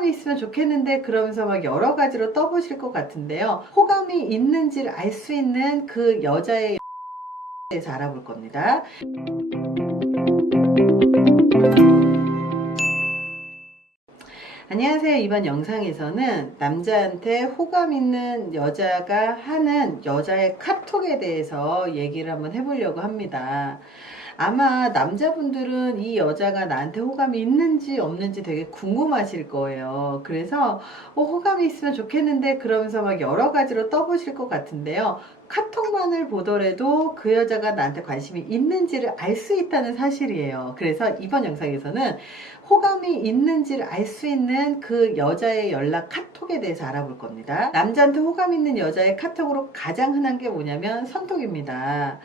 호감이 있으면 좋겠는데 그러면서 막 여러 가지로 떠보실 것 같은데요. 호감이 있는지를 알 수 있는 그 여자의 대해서 알아볼 겁니다. 안녕하세요. 이번 영상에서는 남자한테 호감 있는 여자가 하는 여자의 카톡에 대해서 얘기를 한번 해보려고 합니다. 아마 남자분들은 이 여자가 나한테 호감이 있는지 없는지 되게 궁금하실 거예요. 그래서 호감이 있으면 좋겠는데 그러면서 막 여러 가지로 떠보실 것 같은데요. 카톡만을 보더라도 그 여자가 나한테 관심이 있는지를 알 수 있다는 사실이에요. 그래서 이번 영상에서는 호감이 있는지를 알 수 있는 그 여자의 연락 카톡에 대해서 알아볼 겁니다. 남자한테 호감 있는 여자의 카톡으로 가장 흔한 게 뭐냐면 선톡입니다.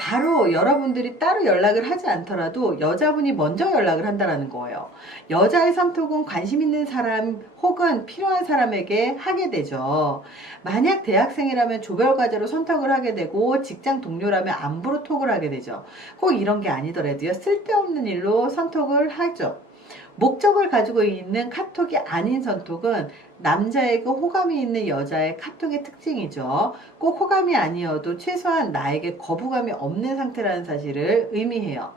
바로 여러분들이 따로 연락을 하지 않더라도 여자분이 먼저 연락을 한다는 거예요. 여자의 선톡은 관심 있는 사람 혹은 필요한 사람에게 하게 되죠. 만약 대학생이라면 조별과제로 선톡을 하게 되고 직장 동료라면 안부로 톡을 하게 되죠. 꼭 이런 게 아니더라도요. 쓸데없는 일로 선톡을 하죠. 목적을 가지고 있는 카톡이 아닌 선톡은 남자에게 호감이 있는 여자의 카톡의 특징이죠. 꼭 호감이 아니어도 최소한 나에게 거부감이 없는 상태라는 사실을 의미해요.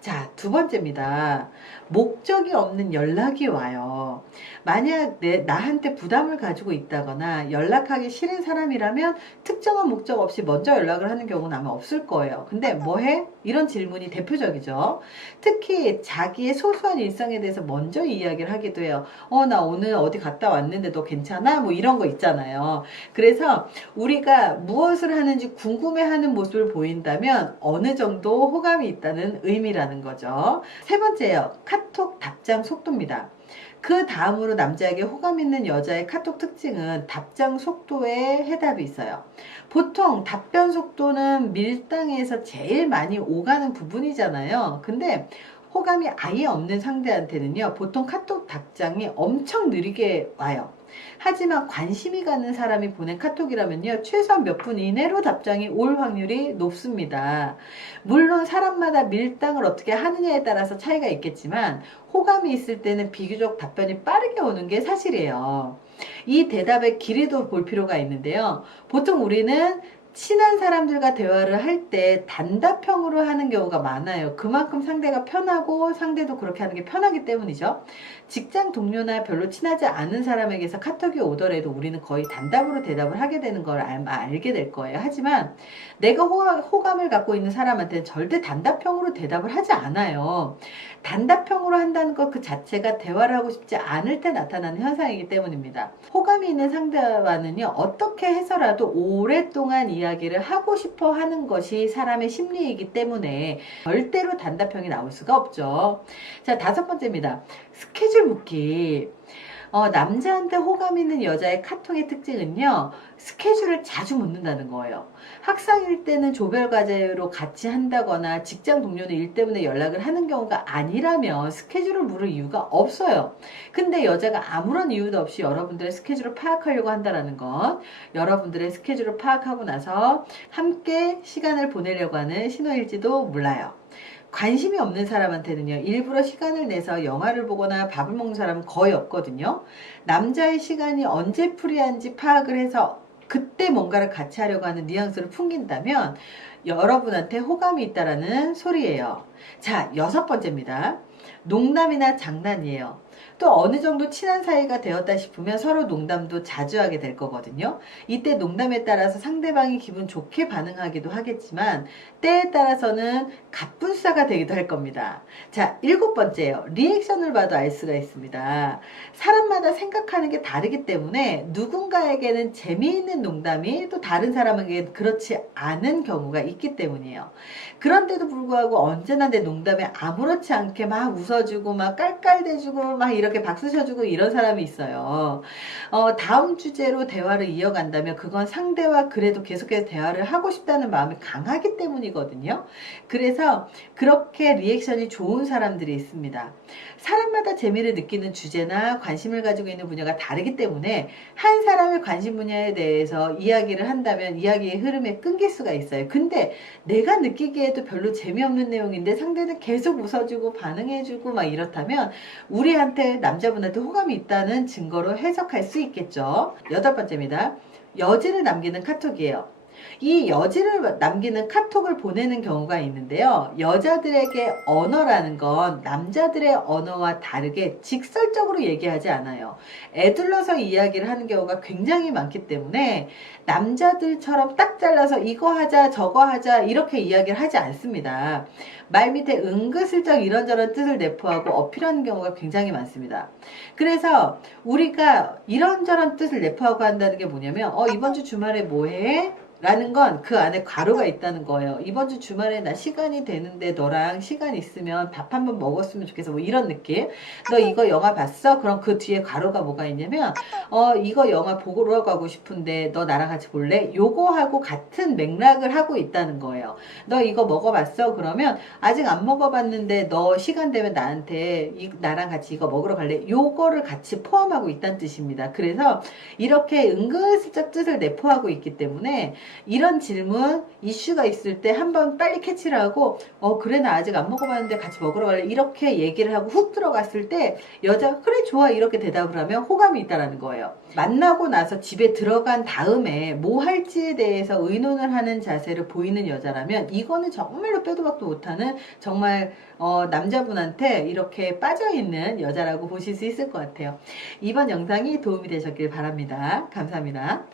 자, 두 번째입니다. 목적이 없는 연락이 와요. 만약 나한테 부담을 가지고 있다거나 연락하기 싫은 사람이라면 특정한 목적 없이 먼저 연락을 하는 경우는 아마 없을 거예요. 근데 뭐해? 이런 질문이 대표적이죠. 특히 자기의 소소한 일상에 대해서 먼저 이야기를 하기도 해요. 나 오늘 어디 갔다 왔는데 너 괜찮아? 뭐 이런 거 있잖아요. 그래서 우리가 무엇을 하는지 궁금해하는 모습을 보인다면 어느 정도 호감이 있다는 의미라는 거죠. 세 번째요. 카톡 답장 속도입니다. 그 다음으로 남자에게 호감 있는 여자의 카톡 특징은 답장 속도에 해답이 있어요. 보통 답변 속도는 밀당에서 제일 많이 오가는 부분이잖아요. 근데 호감이 아예 없는 상대한테는요, 보통 카톡 답장이 엄청 느리게 와요. 하지만 관심이 가는 사람이 보낸 카톡이라면요, 최소한 몇 분 이내로 답장이 올 확률이 높습니다. 물론 사람마다 밀당을 어떻게 하느냐에 따라서 차이가 있겠지만 호감이 있을 때는 비교적 답변이 빠르게 오는 게 사실이에요. 이 대답의 길이도 볼 필요가 있는데요. 보통 우리는 친한 사람들과 대화를 할 때 단답형으로 하는 경우가 많아요. 그만큼 상대가 편하고 상대도 그렇게 하는 게 편하기 때문이죠. 직장 동료나 별로 친하지 않은 사람에게서 카톡이 오더라도 우리는 거의 단답으로 대답을 하게 되는 걸 알게 될 거예요. 하지만 내가 호감을 갖고 있는 사람한테는 절대 단답형으로 대답을 하지 않아요. 단답형으로 한다는 것 그 자체가 대화를 하고 싶지 않을 때 나타나는 현상이기 때문입니다. 호감이 있는 상대와는요, 어떻게 해서라도 오랫동안 이야기를 하고 싶어 하는 것이 사람의 심리이기 때문에 절대로 단답형이 나올 수가 없죠. 자, 다섯 번째입니다. 스케줄 묻기. 남자한테 호감 있는 여자의 카톡의 특징은요, 스케줄을 자주 묻는다는 거예요. 학생일 때는 조별과제로 같이 한다거나 직장 동료는 일 때문에 연락을 하는 경우가 아니라면 스케줄을 물을 이유가 없어요. 근데 여자가 아무런 이유도 없이 여러분들의 스케줄을 파악하려고 한다는 건 여러분들의 스케줄을 파악하고 나서 함께 시간을 보내려고 하는 신호일지도 몰라요. 관심이 없는 사람한테는요, 일부러 시간을 내서 영화를 보거나 밥을 먹는 사람은 거의 없거든요. 남자의 시간이 언제 프리한지 파악을 해서 그때 뭔가를 같이 하려고 하는 뉘앙스를 풍긴다면 여러분한테 호감이 있다라는 소리예요. 자, 여섯 번째입니다. 농담이나 장난이에요. 또 어느 정도 친한 사이가 되었다 싶으면 서로 농담도 자주 하게 될 거거든요. 이때 농담에 따라서 상대방이 기분 좋게 반응하기도 하겠지만 때에 따라서는 갑분싸가 되기도 할 겁니다. 자, 일곱 번째요. 리액션을 봐도 알 수가 있습니다. 사람마다 생각하는 게 다르기 때문에 누군가에게는 재미있는 농담이 또 다른 사람에게는 그렇지 않은 경우가 있기 때문이에요. 그런데도 불구하고 언제나 내 농담에 아무렇지 않게 막 웃어주고 막 깔깔대주고 막 이렇게 박수 쳐주고 이런 사람이 있어요. 다음 주제로 대화를 이어간다면 그건 상대와 그래도 계속해서 대화를 하고 싶다는 마음이 강하기 때문이거든요. 그래서 그렇게 리액션이 좋은 사람들이 있습니다. 사람마다 재미를 느끼는 주제나 관심을 가지고 있는 분야가 다르기 때문에 한 사람의 관심 분야에 대해서 이야기를 한다면 이야기의 흐름에 끊길 수가 있어요. 근데 내가 느끼기에도 별로 재미없는 내용인데 상대는 계속 웃어주고 반응해주고 막 이렇다면 우리한테 남자분한테 호감이 있다는 증거로 해석할 수 있겠죠. 8번째입니다. 여지를 남기는 카톡이에요. 이 여지를 남기는 카톡을 보내는 경우가 있는데요. 여자들에게 언어라는 건 남자들의 언어와 다르게 직설적으로 얘기하지 않아요. 애둘러서 이야기를 하는 경우가 굉장히 많기 때문에 남자들처럼 딱 잘라서 이거 하자 저거 하자 이렇게 이야기를 하지 않습니다. 말 밑에 은근슬쩍 이런저런 뜻을 내포하고 어필하는 경우가 굉장히 많습니다. 그래서 우리가 이런저런 뜻을 내포하고 한다는 게 뭐냐면 이번 주 주말에 뭐 해? 라는 건 그 안에 괄호가 있다는 거예요. 이번 주 주말에 나 시간이 되는데 너랑 시간 있으면 밥 한번 먹었으면 좋겠어. 뭐 이런 느낌. 너 이거 영화 봤어? 그럼 그 뒤에 괄호가 뭐가 있냐면 이거 영화 보러 가고 싶은데 너 나랑 같이 볼래? 요거하고 같은 맥락을 하고 있다는 거예요. 너 이거 먹어봤어? 그러면 아직 안 먹어봤는데 너 시간 되면 나한테 나랑 같이 이거 먹으러 갈래? 요거를 같이 포함하고 있다는 뜻입니다. 그래서 이렇게 은근슬쩍 뜻을 내포하고 있기 때문에 이런 질문, 이슈가 있을 때 한번 빨리 캐치를 하고 그래 나 아직 안 먹어봤는데 같이 먹으러 갈래? 이렇게 얘기를 하고 훅 들어갔을 때 여자가 그래 좋아 이렇게 대답을 하면 호감이 있다라는 거예요. 만나고 나서 집에 들어간 다음에 뭐 할지에 대해서 의논을 하는 자세를 보이는 여자라면 이거는 정말로 빼도 박도 못하는 정말 남자분한테 이렇게 빠져있는 여자라고 보실 수 있을 것 같아요. 이번 영상이 도움이 되셨길 바랍니다. 감사합니다.